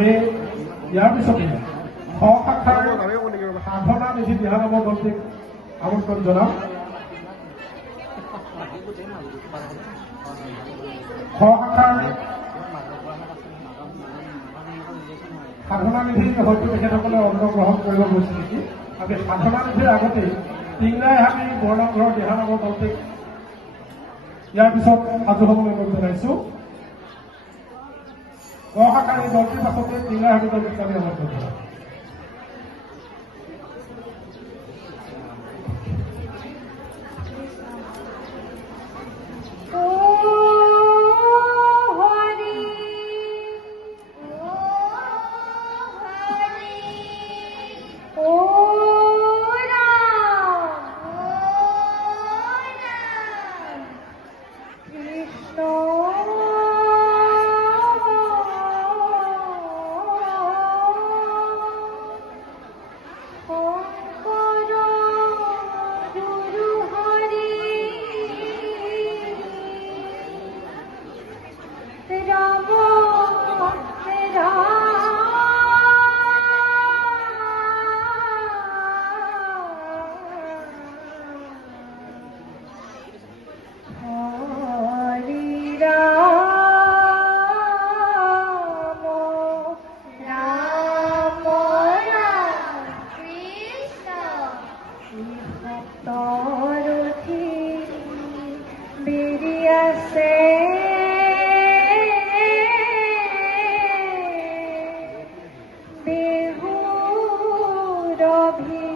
আমি ইয়াৰ পিছতে খ শাখাৰ সাধনা নিধি দিহানামৰ দলটিক আমন্ত্ৰণ জনাম। খ শাখাৰ সাধনা নিধি হয়তো তেখেতসকলে অংশগ্ৰহণ কৰিব গৈছে নেকি। আমি সাধনা নিধিৰ আগতে টিংৰাই হাবি বৰনামঘৰৰ দিহানামৰ দলটিক ইয়াৰ পিছত সাজু হ'বলৈ অনুৰোধ জনাইছো। ক শাখাৰ এই দলটিৰ পাছতে টিংৰাই হাবি দলটিক আমি আমন্ত্ৰণ জনাম। Be